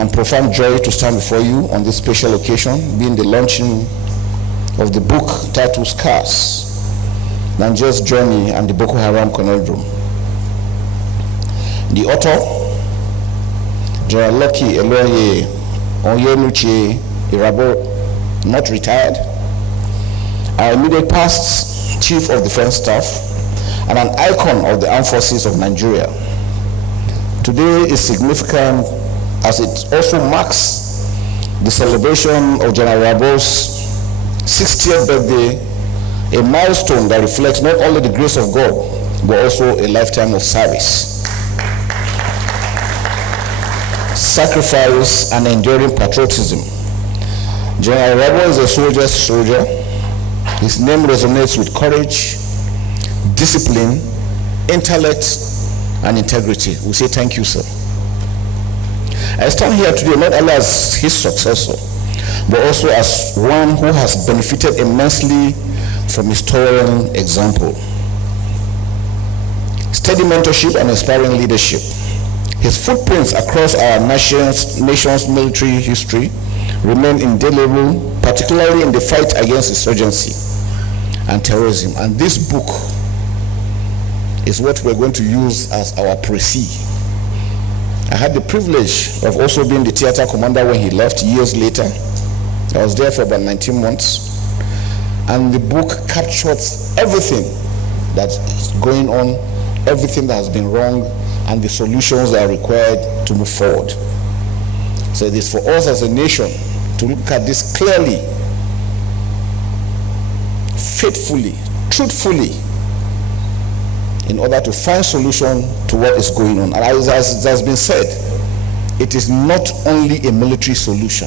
and profound joy to stand before you on this special occasion, being the launching of the book titled Scars, Nigeria's Journey and the Boko Haram Conundrum. The author, General Lucky Irabor, not retired, our immediate past Chief of Defense Staff, and an icon of the Armed Forces of Nigeria. Today is significant as it also marks the celebration of General Irabor's 60th birthday, a milestone that reflects not only the grace of God, but also a lifetime of service, sacrifice, and enduring patriotism. General Irabor is a soldier's soldier. His name resonates with courage, discipline, intellect, and integrity. We say thank you, sir. I stand here today not only as his successor, but also as one who has benefited immensely from his toil example, steady mentorship, and inspiring leadership. His footprints across our nation's military history remain indelible, particularly in the fight against insurgency and terrorism. And this book is what we're going to use as our précis. I had the privilege of also being the theater commander when he left years later. I was there for about 19 months. And the book captures everything that's going on, everything that has been wrong, and the solutions that are required to move forward. So it is for us as a nation to look at this clearly, faithfully, truthfully, in order to find solution to what is going on. And as it has been said, it is not only a military solution.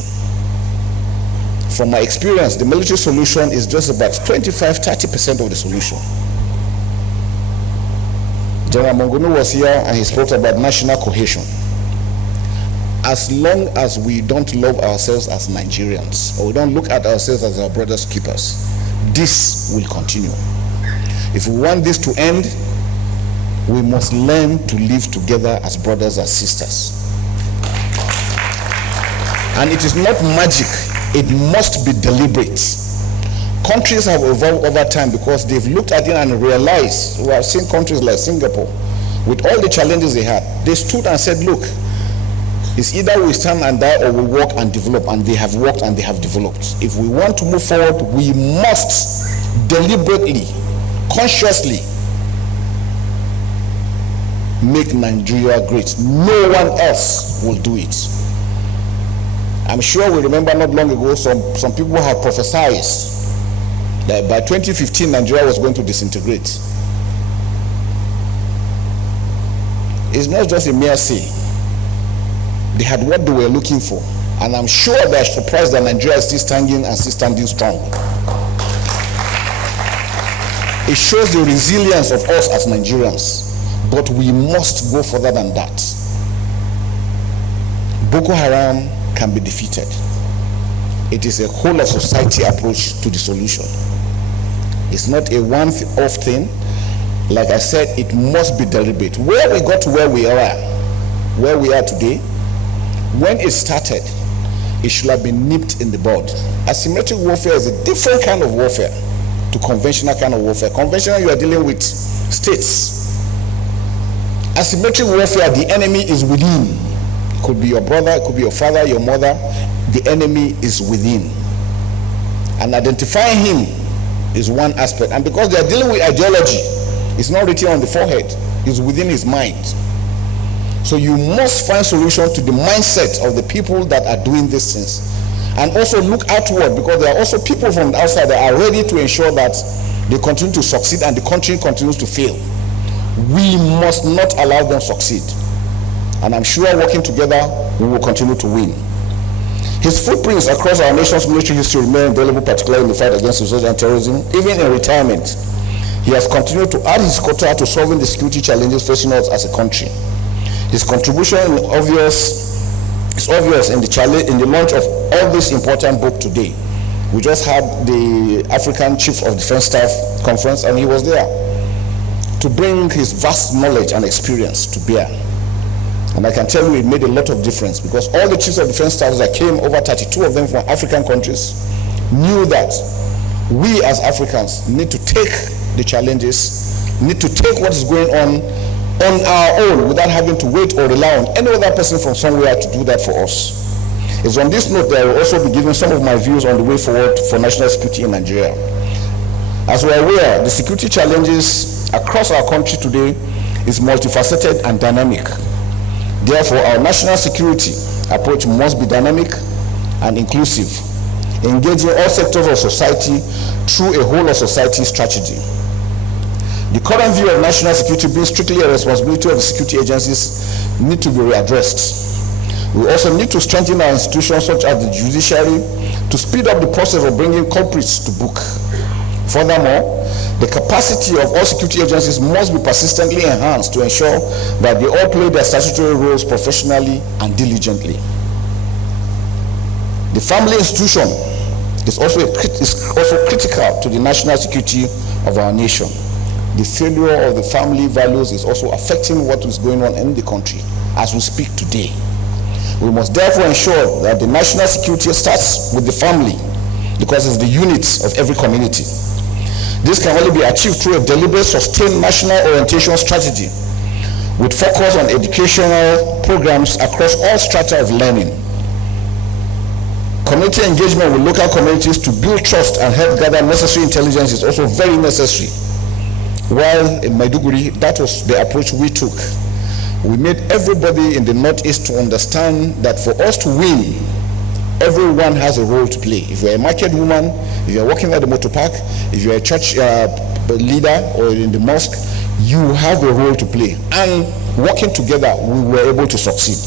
From my experience, the military solution is just about 25-30% of the solution. General Mongono was here and he spoke about national cohesion. As long as we don't love ourselves as Nigerians, or we don't look at ourselves as our brothers' keepers, this will continue. If we want this to end, we must learn to live together as brothers and sisters. And it is not magic, it must be deliberate. Countries have evolved over time because they've looked at it and realized, we have seen countries like Singapore, with all the challenges they had, they stood and said, look, it's either we stand and die or we work and develop, and they have worked and they have developed. If we want to move forward, we must deliberately, consciously make Nigeria great. No one else will do it. I'm sure we remember not long ago some people had prophesied that by 2015 Nigeria was going to disintegrate. It's not just a mere say. They had what they were looking for, and I'm sure they're surprised that Nigeria is still standing and still standing strong. It shows the resilience of us as Nigerians, but we must go further than that. Boko Haram can be defeated. It is a whole of society approach to the solution. It's not a one-off thing. Like I said, it must be deliberate. Where we got to where we are today, when it started, it should have been nipped in the bud. Asymmetric warfare is a different kind of warfare to conventional kind of warfare. Conventional, you are dealing with states. Asymmetric warfare, the enemy is within. It could be your brother, it could be your father, your mother. The enemy is within. And identifying him is one aspect. And because they are dealing with ideology, it's not written on the forehead, it's within his mind. So you must find solution to the mindset of the people that are doing these things. And also look outward, because there are also people from the outside that are ready to ensure that they continue to succeed and the country continues to fail. We must not allow them succeed. And I'm sure working together, we will continue to win. His footprints across our nation's military history remain indelible, particularly in the fight against insurgency and terrorism. Even in retirement, he has continued to add his quota to solving the security challenges facing us as a country. His contribution is obvious in the launch of all this important book today. We just had the African Chief of Defense Staff conference, and he was there to bring his vast knowledge and experience to bear. And I can tell you it made a lot of difference, because all the chiefs of defense staffs that came, over 32 of them from African countries, knew that we as Africans need to take the challenges, need to take what is going on our own without having to wait or rely on any other person from somewhere to do that for us. It's on this note that I will also be giving some of my views on the way forward for national security in Nigeria. As we are aware, the security challenges across our country today is multifaceted and dynamic. Therefore, our national security approach must be dynamic and inclusive, engaging all sectors of society through a whole of society strategy. The current view of national security being strictly a responsibility of the security agencies need to be readdressed. We also need to strengthen our institutions such as the judiciary to speed up the process of bringing culprits to book. Furthermore, the capacity of all security agencies must be persistently enhanced to ensure that they all play their statutory roles professionally and diligently. The family institution is also critical to the national security of our nation. The failure of the family values is also affecting what is going on in the country as we speak today. We must therefore ensure that the national security starts with the family, because it's the unit of every community. This can only be achieved through a deliberate, sustained national orientation strategy with focus on educational programs across all strata of learning. Community engagement with local communities to build trust and help gather necessary intelligence is also very necessary. While in Maiduguri, that was the approach we took. We made everybody in the Northeast to understand that for us to win, everyone has a role to play. If you're a market woman, if you're working at the motor park, if you're a church leader or in the mosque, you have a role to play. And working together, we were able to succeed.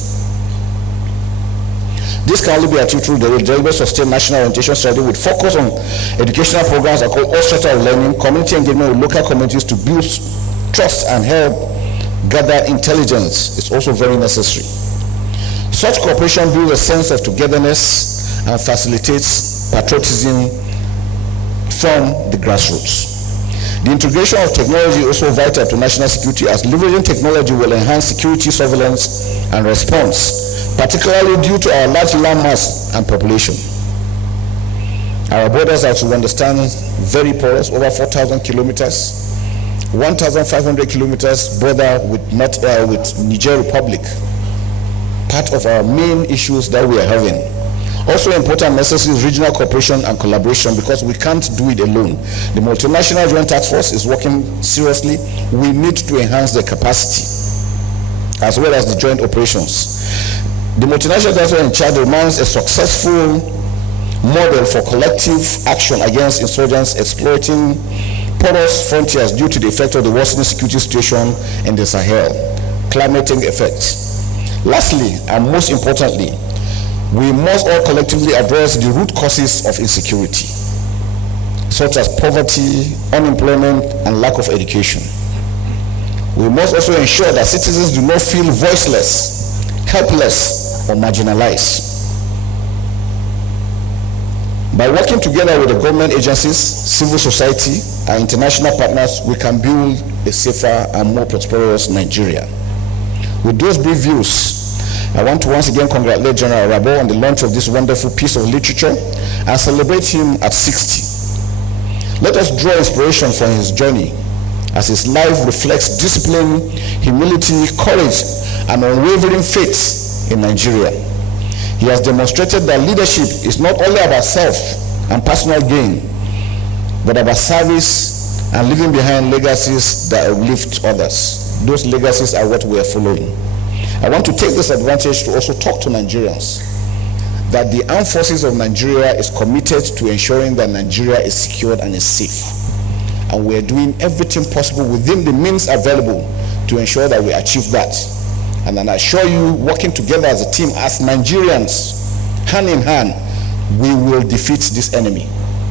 This can only be achieved through the deliberate sustained national orientation strategy with focus on educational programs that call all strata of learning, community engagement with local communities to build trust and help gather intelligence is also very necessary. Such cooperation builds a sense of togetherness and facilitates patriotism from the grassroots. The integration of technology is also vital to national security, as leveraging technology will enhance security surveillance and response, particularly due to our large land mass and population. Our borders, as you understand, very porous, over 4,000 kilometers. 1,500 kilometers border with Niger Republic, part of our main issues that we are having. Also important necessary is regional cooperation and collaboration, because we can't do it alone. The multinational joint task force is working seriously. We need to enhance the capacity as well as the joint operations. The multinational task force in Chad remains a successful model for collective action against insurgents exploiting porous frontiers due to the effect of the worsening security situation in the Sahel, climatic effects. Lastly, and most importantly, we must all collectively address the root causes of insecurity, such as poverty, unemployment, and lack of education. We must also ensure that citizens do not feel voiceless, helpless, or marginalized. By working together with the government agencies, civil society, and international partners, we can build a safer and more prosperous Nigeria. With those brief views, I want to once again congratulate General Irabor on the launch of this wonderful piece of literature and celebrate him at 60. Let us draw inspiration from his journey, as his life reflects discipline, humility, courage, and unwavering faith in Nigeria. He has demonstrated that leadership is not only about self and personal gain, but about service and leaving behind legacies that uplift others. Those legacies are what we are following. I want to take this advantage to also talk to Nigerians that the armed forces of Nigeria is committed to ensuring that Nigeria is secured and is safe. And we are doing everything possible within the means available to ensure that we achieve that. And I assure you, working together as a team, as Nigerians, hand in hand, we will defeat this enemy.